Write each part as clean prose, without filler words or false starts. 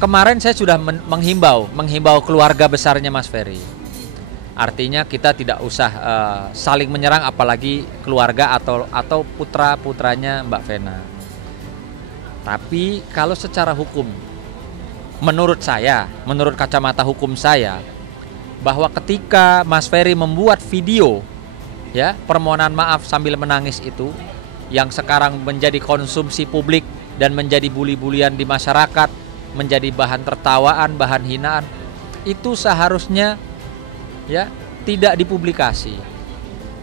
kemarin saya sudah menghimbau keluarga besarnya Mas Ferry. Artinya kita tidak usah saling menyerang, apalagi keluarga atau putra-putranya Mbak Vena. Tapi kalau secara hukum, menurut kacamata hukum saya, bahwa ketika Mas Ferry membuat video ya permohonan maaf sambil menangis itu, yang sekarang menjadi konsumsi publik dan menjadi buli-bulian di masyarakat, menjadi bahan tertawaan, bahan hinaan, itu seharusnya ya tidak dipublikasi.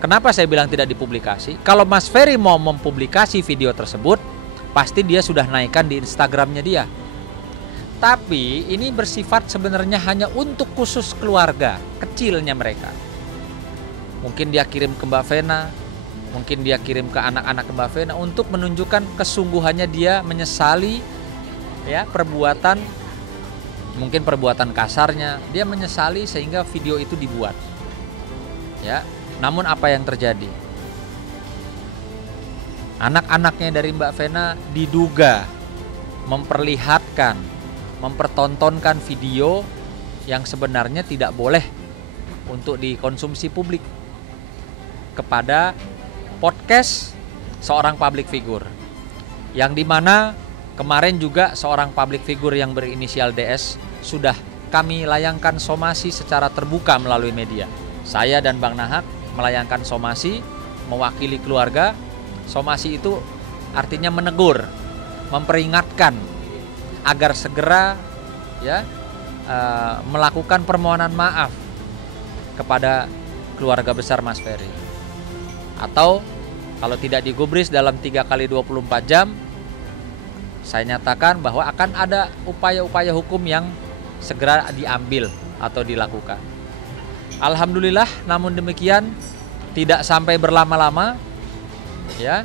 Kenapa saya bilang tidak dipublikasi? Kalau Mas Ferry mau mempublikasi video tersebut, pasti dia sudah naikkan di Instagramnya dia. Tapi ini bersifat sebenarnya hanya untuk khusus keluarga kecilnya mereka. Mungkin dia kirim ke Mbak Vena, mungkin dia kirim ke anak-anak Mbak Vena untuk menunjukkan kesungguhannya dia menyesali ya perbuatan, mungkin perbuatan kasarnya, dia menyesali sehingga video itu dibuat. Ya, namun apa yang terjadi? Anak-anaknya dari Mbak Vena diduga mempertontonkan video yang sebenarnya tidak boleh untuk dikonsumsi publik kepada podcast seorang public figure, yang dimana kemarin juga seorang public figure yang berinisial DS sudah kami layangkan somasi secara terbuka melalui media. Saya dan Bang Nahak melayangkan somasi mewakili keluarga. Somasi itu artinya menegur, memperingatkan agar segera ya melakukan permohonan maaf kepada keluarga besar Mas Ferry. Atau kalau tidak digubris dalam 3x24 jam, saya nyatakan bahwa akan ada upaya-upaya hukum yang segera diambil atau dilakukan. Alhamdulillah, namun demikian tidak sampai berlama-lama ya,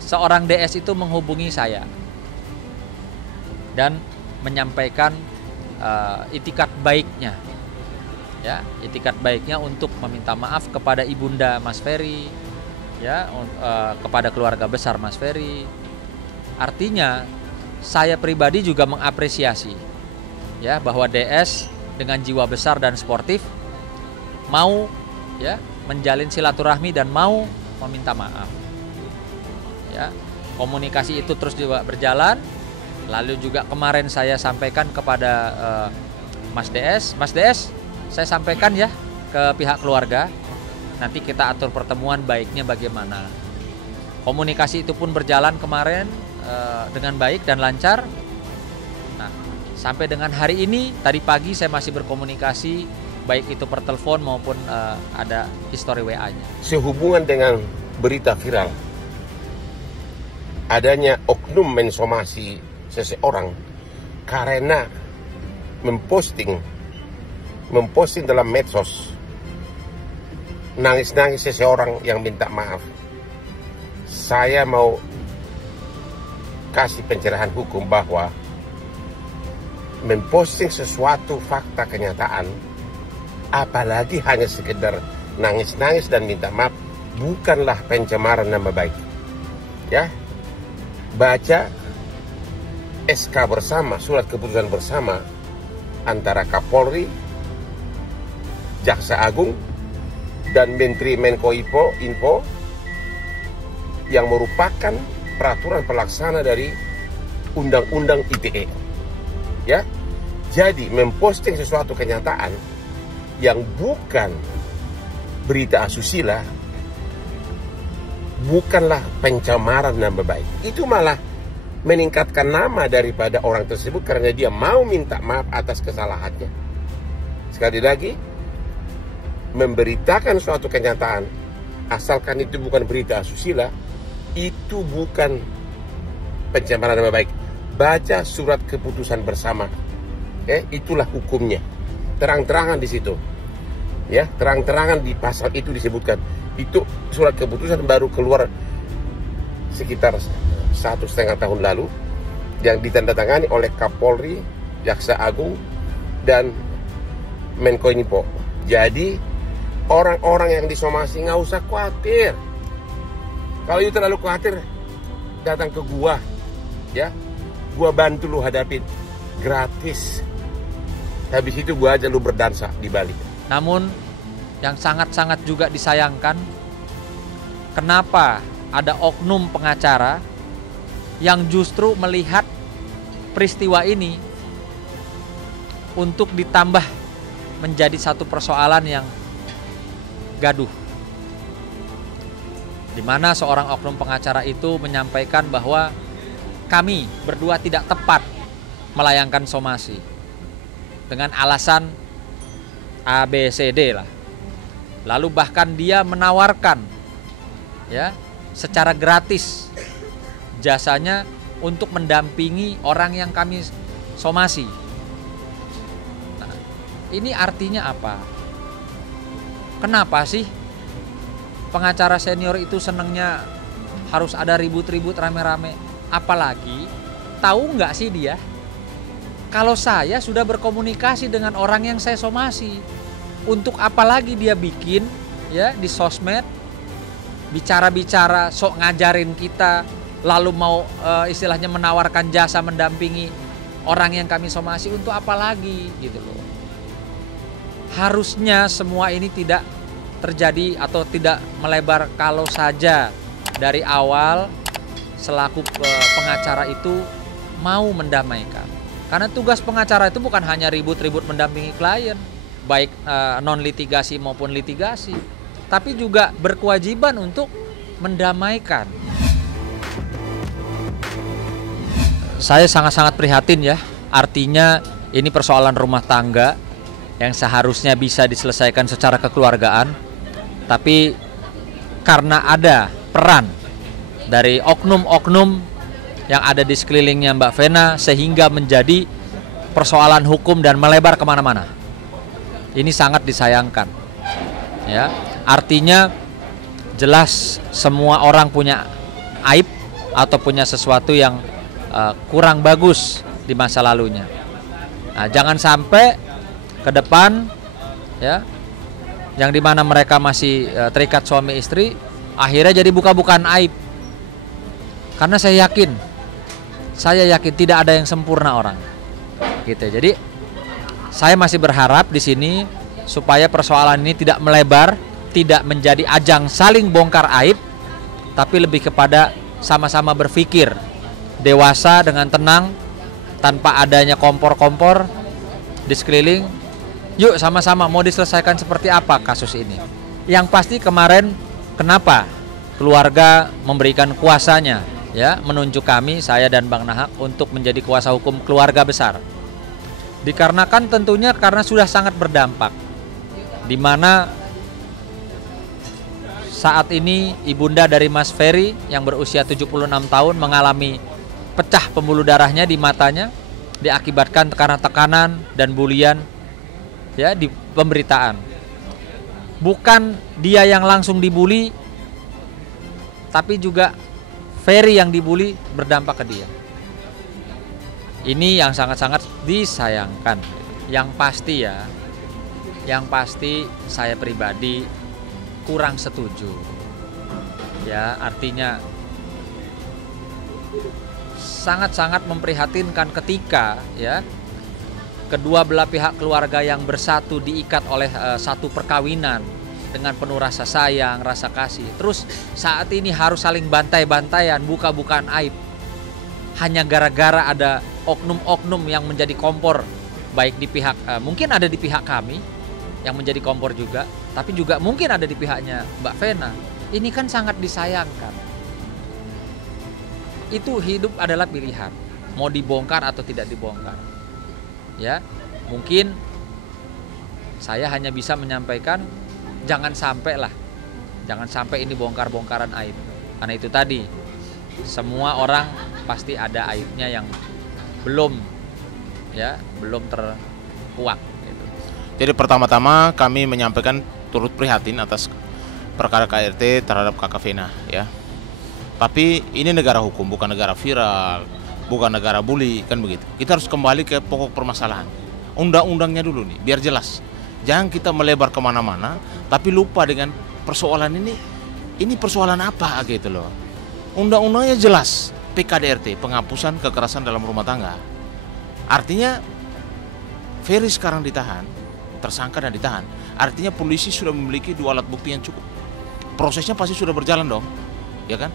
seorang DS itu menghubungi saya dan menyampaikan itikat baiknya ya, itikat baiknya untuk meminta maaf kepada ibunda Mas Ferry ya, kepada keluarga besar Mas Ferry. Artinya saya pribadi juga mengapresiasi ya bahwa DS dengan jiwa besar dan sportif mau ya menjalin silaturahmi dan mau meminta maaf. Ya, komunikasi itu terus juga berjalan. Lalu juga kemarin saya sampaikan kepada Mas DS, saya sampaikan ya ke pihak keluarga. Nanti kita atur pertemuan baiknya bagaimana. Komunikasi itu pun berjalan kemarin dengan baik dan lancar. Nah, sampai dengan hari ini, tadi pagi saya masih berkomunikasi, baik itu per telepon maupun ada history WA-nya. Sehubungan dengan berita viral, adanya oknum mensomasi seseorang karena memposting dalam medsos nangis-nangis seseorang yang minta maaf. Saya mau kasih pencerahan hukum bahwa memposting sesuatu fakta kenyataan, apalagi hanya sekedar nangis-nangis dan minta maaf, bukanlah pencemaran nama baik. Ya, baca SK bersama, surat keputusan bersama antara Kapolri, Jaksa Agung, dan Menteri Menko Info yang merupakan peraturan pelaksana dari Undang-Undang ITE. Ya, jadi memposting sesuatu kenyataan yang bukan berita asusila bukanlah pencemaran nama baik. Itu malah meningkatkan nama daripada orang tersebut karena dia mau minta maaf atas kesalahannya. Sekali lagi, memberitakan suatu kenyataan asalkan itu bukan berita asusila, itu bukan pencemaran nama baik. Baca surat keputusan bersama, itulah hukumnya, terang-terangan di situ, ya, terang-terangan di pasal itu disebutkan. Itu surat keputusan baru keluar sekitar 1,5 tahun lalu, yang ditandatangani oleh Kapolri, Jaksa Agung, dan Menko Info. Jadi orang-orang yang disomasi nggak usah khawatir. Kalau itu terlalu khawatir, datang ke gua, ya. gua bantu lu hadapin gratis. Habis itu gua aja lu berdansa di Bali. Namun yang sangat-sangat juga disayangkan, kenapa ada oknum pengacara yang justru melihat peristiwa ini untuk ditambah menjadi satu persoalan yang gaduh, di mana seorang oknum pengacara itu menyampaikan bahwa kami berdua tidak tepat melayangkan somasi dengan alasan A, B, C, D lah. Lalu bahkan dia menawarkan ya secara gratis jasanya untuk mendampingi orang yang kami somasi. Nah, ini artinya apa? Kenapa sih pengacara senior itu senangnya harus ada ribut-ribut rame-rame? Apalagi tahu nggak sih dia kalau saya sudah berkomunikasi dengan orang yang saya somasi? Untuk apa lagi dia bikin ya di sosmed bicara-bicara sok ngajarin kita, lalu mau istilahnya menawarkan jasa mendampingi orang yang kami somasi? Untuk apa lagi gitu loh. Harusnya semua ini tidak terjadi atau tidak melebar kalau saja dari awal selaku pengacara itu mau mendamaikan. Karena tugas pengacara itu bukan hanya ribut-ribut mendampingi klien, baik non litigasi maupun litigasi, tapi juga berkewajiban untuk mendamaikan. Saya sangat-sangat prihatin ya, artinya ini persoalan rumah tangga yang seharusnya bisa diselesaikan secara kekeluargaan, tapi karena ada peran dari oknum-oknum yang ada di sekelilingnya Mbak Vena sehingga menjadi persoalan hukum dan melebar kemana-mana. Ini sangat disayangkan ya, artinya jelas semua orang punya aib atau punya sesuatu yang kurang bagus di masa lalunya. Nah, jangan sampai ke depan ya, yang dimana mereka masih terikat suami istri akhirnya jadi buka-bukaan aib. Karena saya yakin tidak ada yang sempurna orang gitu. Jadi saya masih berharap di sini supaya persoalan ini tidak melebar, tidak menjadi ajang saling bongkar aib, tapi lebih kepada sama-sama berpikir dewasa dengan tenang tanpa adanya kompor-kompor di sekeliling. Yuk sama-sama mau diselesaikan seperti apa kasus ini. Yang pasti kemarin kenapa keluarga memberikan kuasanya ya, menunjuk kami, saya dan Bang Nahak untuk menjadi kuasa hukum keluarga besar. Dikarenakan tentunya karena sudah sangat berdampak, di mana saat ini ibunda dari Mas Ferry yang berusia 76 tahun mengalami pecah pembuluh darahnya di matanya diakibatkan tekanan-tekanan dan bulian ya di pemberitaan. Bukan dia yang langsung dibuli, tapi juga Ferry yang dibuli berdampak ke dia. Ini yang sangat-sangat disayangkan. Yang pasti ya, yang pasti saya pribadi kurang setuju. Ya, artinya sangat-sangat memprihatinkan ketika ya kedua belah pihak keluarga yang bersatu diikat oleh satu perkawinan dengan penuh rasa sayang, rasa kasih. Terus saat ini harus saling bantai-bantaian, buka-bukaan aib. Hanya gara-gara ada oknum-oknum yang menjadi kompor, baik di pihak mungkin ada di pihak kami yang menjadi kompor juga, tapi juga mungkin ada di pihaknya Mbak Vena. Ini kan sangat disayangkan. Itu hidup adalah pilihan, mau dibongkar atau tidak dibongkar. Ya, mungkin saya hanya bisa menyampaikan jangan sampai ini bongkar-bongkaran aib. Karena itu tadi, semua orang pasti ada aibnya yang belum terkuak gitu. Jadi pertama-tama kami menyampaikan turut prihatin atas perkara KRT terhadap Kakak Vena ya. Tapi ini negara hukum, bukan negara viral, bukan negara bully, kan begitu. Kita harus kembali ke pokok permasalahan. Undang-undangnya dulu nih, biar jelas. Jangan kita melebar kemana-mana, tapi lupa dengan persoalan ini persoalan apa gitu loh. Undang-undangnya jelas, PKDRT, penghapusan kekerasan dalam rumah tangga. Artinya Ferry sekarang ditahan, tersangka dan ditahan. Artinya polisi sudah memiliki 2 alat bukti yang cukup. Prosesnya pasti sudah berjalan dong, ya kan?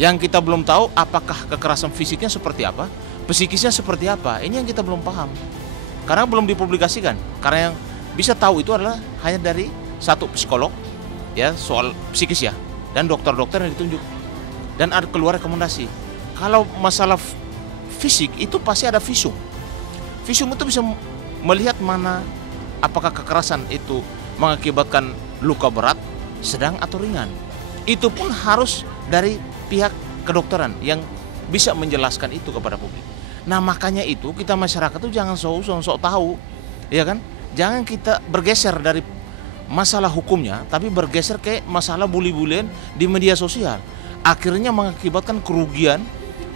Yang kita belum tahu apakah kekerasan fisiknya seperti apa, psikisnya seperti apa. Ini yang kita belum paham. Karena belum dipublikasikan. Karena yang bisa tahu itu adalah hanya dari satu psikolog, ya, soal psikis ya, dan dokter-dokter yang ditunjuk. Dan ada keluar rekomendasi. Kalau masalah fisik itu pasti ada visum. Visum itu bisa melihat mana apakah kekerasan itu mengakibatkan luka berat, sedang atau ringan. Itu pun harus dari pihak kedokteran yang bisa menjelaskan itu kepada publik. Nah, makanya itu kita masyarakat tuh jangan sok tahu, ya kan? Jangan kita bergeser dari masalah hukumnya, tapi bergeser ke masalah bully-bulian di media sosial. Akhirnya mengakibatkan kerugian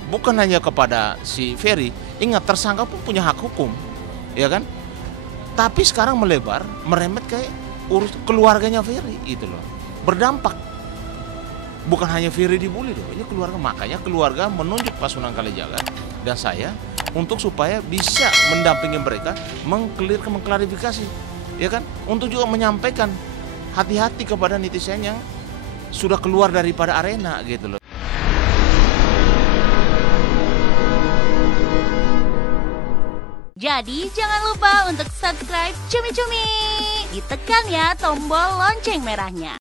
bukan hanya kepada si Ferry. Ingat, tersangka pun punya hak hukum, ya kan? Tapi sekarang melebar, merembet ke urus keluarganya Ferry, itu loh. Berdampak. Bukan hanya Ferry dibully loh, ini keluarga. Makanya keluarga menunjuk Pak Sunan Kalijaga dan saya untuk supaya bisa mendampingi mereka, mengklarifikasi, ya kan? Untuk juga menyampaikan hati-hati kepada netizen yang sudah keluar daripada arena, gitu loh. Jadi jangan lupa untuk subscribe Cumi Cumi. Ditekan ya tombol lonceng merahnya.